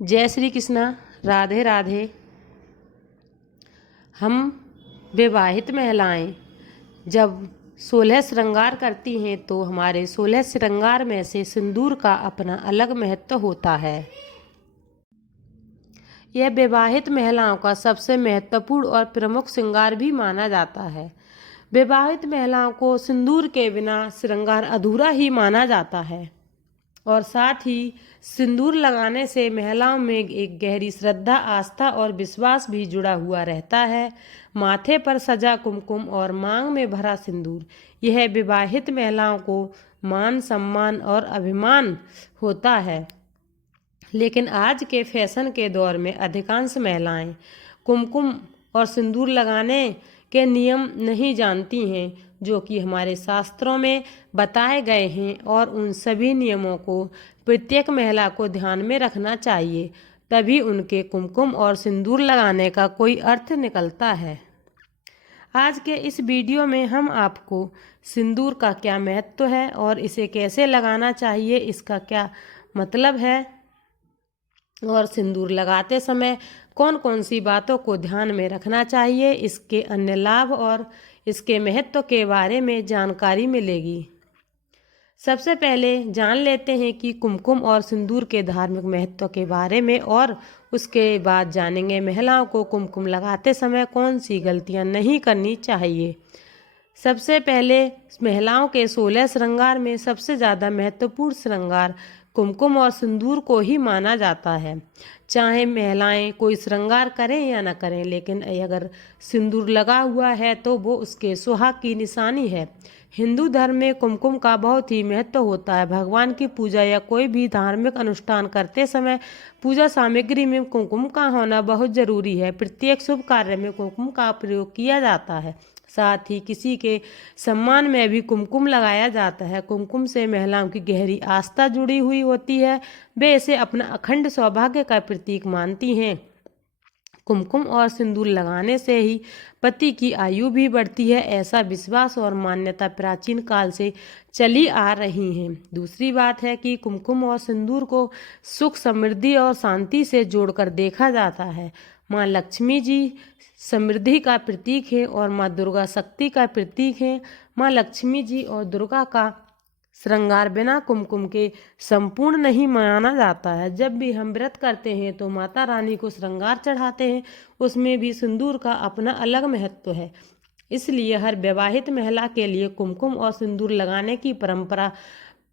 जय श्री कृष्णा। राधे राधे। हम विवाहित महिलाएं जब 16 श्रृंगार करती हैं तो हमारे 16 श्रृंगार में से सिंदूर का अपना अलग महत्व होता है। यह विवाहित महिलाओं का सबसे महत्वपूर्ण और प्रमुख श्रृंगार भी माना जाता है। विवाहित महिलाओं को सिंदूर के बिना श्रृंगार अधूरा ही माना जाता है और साथ ही सिंदूर लगाने से महिलाओं में एक गहरी श्रद्धा, आस्था और विश्वास भी जुड़ा हुआ रहता है। माथे पर सजा कुमकुम और मांग में भरा सिंदूर, यह विवाहित महिलाओं को मान, सम्मान और अभिमान होता है। लेकिन आज के फैशन के दौर में अधिकांश महिलाएं कुमकुम और सिंदूर लगाने के नियम नहीं जानती हैं जो कि हमारे शास्त्रों में बताए गए हैं, और उन सभी नियमों को प्रत्येक महिला को ध्यान में रखना चाहिए, तभी उनके कुमकुम और सिंदूर लगाने का कोई अर्थ निकलता है। आज के इस वीडियो में हम आपको सिंदूर का क्या महत्व है और इसे कैसे लगाना चाहिए, इसका क्या मतलब है और सिंदूर लगाते समय कौन कौन सी बातों को ध्यान में रखना चाहिए, इसके अन्य लाभ और इसके महत्व के बारे में जानकारी मिलेगी। सबसे पहले जान लेते हैं कि कुमकुम और सिंदूर के धार्मिक महत्व के बारे में, और उसके बाद जानेंगे महिलाओं को कुमकुम लगाते समय कौन सी गलतियां नहीं करनी चाहिए। सबसे पहले महिलाओं के 16 श्रृंगार में सबसे ज़्यादा महत्वपूर्ण श्रृंगार कुमकुम और सिंदूर को ही माना जाता है। चाहे महिलाएं कोई श्रृंगार करें या न करें, लेकिन अगर सिंदूर लगा हुआ है तो वो उसके सुहाग की निशानी है। हिंदू धर्म में कुमकुम का बहुत ही महत्व होता है। भगवान की पूजा या कोई भी धार्मिक अनुष्ठान करते समय पूजा सामग्री में कुमकुम का होना बहुत जरूरी है। प्रत्येक शुभ कार्य में कुमकुम का प्रयोग किया जाता है। साथ ही किसी के सम्मान में भी कुमकुम लगाया जाता है। कुमकुम से महिलाओं की गहरी आस्था जुड़ी हुई होती है, वे इसे अपना अखंड सौभाग्य का प्रतीक मानती हैं। कुमकुम और सिंदूर लगाने से ही पति की आयु भी बढ़ती है, ऐसा विश्वास और मान्यता प्राचीन काल से चली आ रही है। दूसरी बात है कि कुमकुम और सिंदूर को सुख, समृद्धि और शांति से जोड़कर देखा जाता है। माँ लक्ष्मी जी समृद्धि का प्रतीक है और माँ दुर्गा शक्ति का प्रतीक है। माँ लक्ष्मी जी और दुर्गा का श्रृंगार बिना कुमकुम के संपूर्ण नहीं माना जाता है। जब भी हम व्रत करते हैं तो माता रानी को श्रृंगार चढ़ाते हैं, उसमें भी सिंदूर का अपना अलग महत्व है। इसलिए हर विवाहित महिला के लिए कुमकुम और सिंदूर लगाने की परंपरा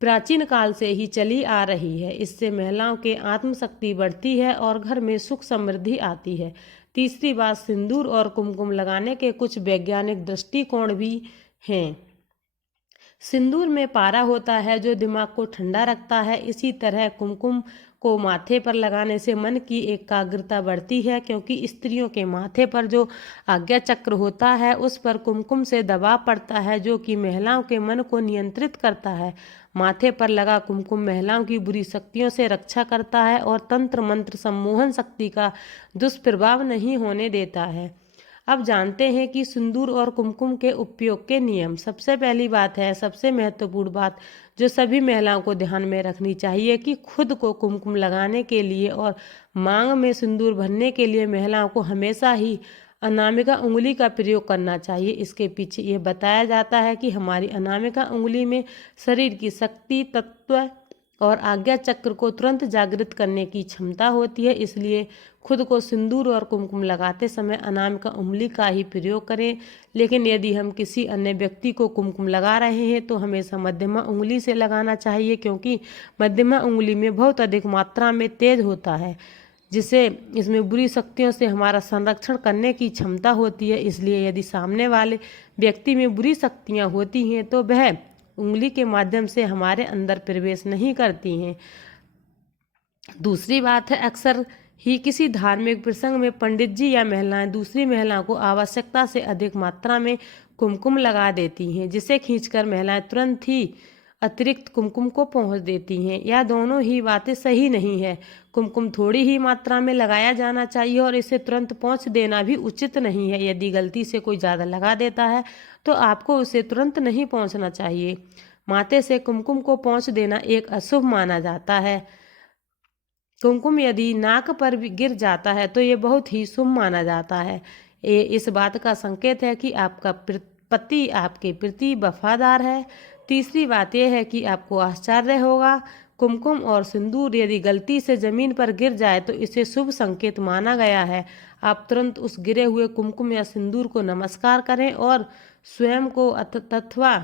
प्राचीन काल से ही चली आ रही है। इससे महिलाओं के आत्मशक्ति बढ़ती है और घर में सुख समृद्धि आती है। तीसरी बात, सिंदूर और कुमकुम लगाने के कुछ वैज्ञानिक दृष्टिकोण भी हैं। सिंदूर में पारा होता है जो दिमाग को ठंडा रखता है। इसी तरह कुमकुम को माथे पर लगाने से मन की एकाग्रता बढ़ती है, क्योंकि स्त्रियों के माथे पर जो आज्ञा चक्र होता है उस पर कुमकुम से दबाव पड़ता है, जो कि महिलाओं के मन को नियंत्रित करता है। माथे पर लगा कुमकुम महिलाओं की बुरी शक्तियों से रक्षा करता है और तंत्र मंत्र सम्मोहन शक्ति का दुष्प्रभाव नहीं होने देता है। अब जानते हैं कि सिंदूर और कुमकुम के उपयोग के नियम। सबसे पहली बात है, सबसे महत्वपूर्ण बात जो सभी महिलाओं को ध्यान में रखनी चाहिए कि खुद को कुमकुम लगाने के लिए और मांग में सिंदूर भरने के लिए महिलाओं को हमेशा ही अनामिका उंगली का प्रयोग करना चाहिए। इसके पीछे ये बताया जाता है कि हमारी अनामिका उंगली में शरीर की शक्ति तत्व और आज्ञा चक्र को तुरंत जागृत करने की क्षमता होती है। इसलिए खुद को सिंदूर और कुमकुम लगाते समय अनामिका उंगली का ही प्रयोग करें। लेकिन यदि हम किसी अन्य व्यक्ति को कुमकुम लगा रहे हैं तो हमेशा मध्यमा उंगली से लगाना चाहिए, क्योंकि मध्यमा उंगली में बहुत अधिक मात्रा में तेज होता है, जिसे इसमें बुरी शक्तियों से हमारा संरक्षण करने की क्षमता होती है। इसलिए यदि सामने वाले व्यक्ति में बुरी शक्तियाँ होती हैं तो वह उंगली के माध्यम से हमारे अंदर प्रवेश नहीं करती हैं। दूसरी बात है, अक्सर ही किसी धार्मिक प्रसंग में पंडित जी या महिलाएं दूसरी महिलाओं को आवश्यकता से अधिक मात्रा में कुमकुम लगा देती हैं, जिसे खींचकर महिलाएं तुरंत ही अतिरिक्त कुमकुम को पहुंच देती हैं। यह दोनों ही बातें सही नहीं है। कुमकुम थोड़ी ही मात्रा में लगाया जाना चाहिए और इसे तुरंत पहुंच देना भी उचित नहीं है। यदि गलती से कोई ज़्यादा लगा देता है तो आपको उसे तुरंत नहीं पहुंचना चाहिए। माथे से कुमकुम को पहुंच देना एक अशुभ माना जाता है। कुमकुम यदि नाक पर भी गिर जाता है तो ये बहुत ही शुभ माना जाता है। ये इस बात का संकेत है कि आपका पति आपके प्रति वफादार है। तीसरी बात यह है कि आपको आश्चर्य होगा, कुमकुम और सिंदूर यदि गलती से जमीन पर गिर जाए तो इसे शुभ संकेत माना गया है। आप तुरंत उस गिरे हुए कुमकुम या सिंदूर को नमस्कार करें और स्वयं को अथवा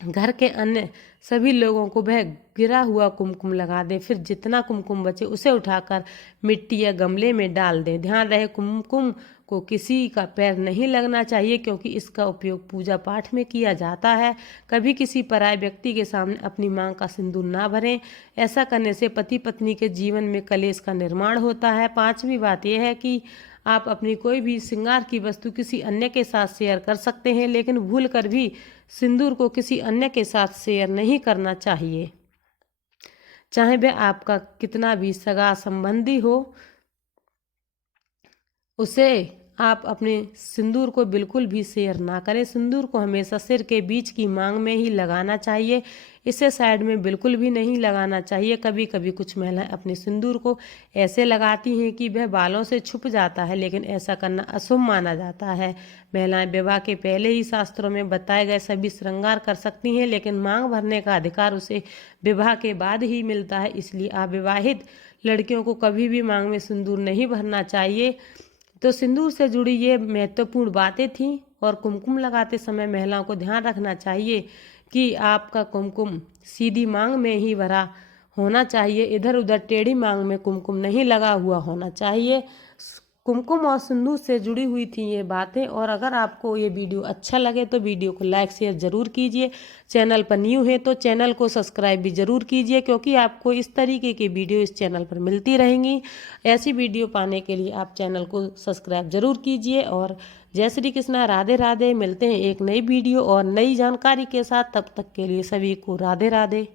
घर के अन्य सभी लोगों को वह गिरा हुआ कुमकुम लगा दें। फिर जितना कुमकुम बचे उसे उठाकर मिट्टी या गमले में डाल दें। ध्यान रहे, कुमकुम को किसी का पैर नहीं लगना चाहिए क्योंकि इसका उपयोग पूजा पाठ में किया जाता है। कभी किसी पराये व्यक्ति के सामने अपनी मांग का सिंदूर ना भरें। ऐसा करने से पति पत्नी के जीवन में कलेश का निर्माण होता है। पांचवी बात यह है कि आप अपनी कोई भी श्रृंगार की वस्तु किसी अन्य के साथ शेयर कर सकते हैं, लेकिन भूल कर भी सिंदूर को किसी अन्य के साथ शेयर नहीं करना चाहिए, चाहे वह आपका कितना भी सगा संबंधी हो। उसे आप अपने सिंदूर को बिल्कुल भी शेयर ना करें। सिंदूर को हमेशा सिर के बीच की मांग में ही लगाना चाहिए, इसे साइड में बिल्कुल भी नहीं लगाना चाहिए। कभी कभी कुछ महिलाएं अपने सिंदूर को ऐसे लगाती हैं कि वह बालों से छुप जाता है, लेकिन ऐसा करना अशुभ माना जाता है। महिलाएं विवाह के पहले ही शास्त्रों में बताए गए सभी श्रृंगार कर सकती हैं, लेकिन मांग भरने का अधिकार उसे विवाह के बाद ही मिलता है। इसलिए अविवाहित लड़कियों को कभी भी मांग में सिंदूर नहीं भरना चाहिए। तो सिंदूर से जुड़ी ये महत्वपूर्ण बातें थीं। और कुमकुम लगाते समय महिलाओं को ध्यान रखना चाहिए कि आपका कुमकुम सीधी मांग में ही भरा होना चाहिए, इधर उधर टेढ़ी मांग में कुमकुम नहीं लगा हुआ होना चाहिए। कुमकुम और सिंदूर से जुड़ी हुई थी ये बातें। और अगर आपको ये वीडियो अच्छा लगे तो वीडियो को लाइक शेयर ज़रूर कीजिए। चैनल पर न्यू है तो चैनल को सब्सक्राइब भी ज़रूर कीजिए, क्योंकि आपको इस तरीके की वीडियो इस चैनल पर मिलती रहेंगी। ऐसी वीडियो पाने के लिए आप चैनल को सब्सक्राइब ज़रूर कीजिए। और जय श्री कृष्णा, राधे राधे। मिलते हैं एक नई वीडियो और नई जानकारी के साथ, तब तक के लिए सभी को राधे राधे।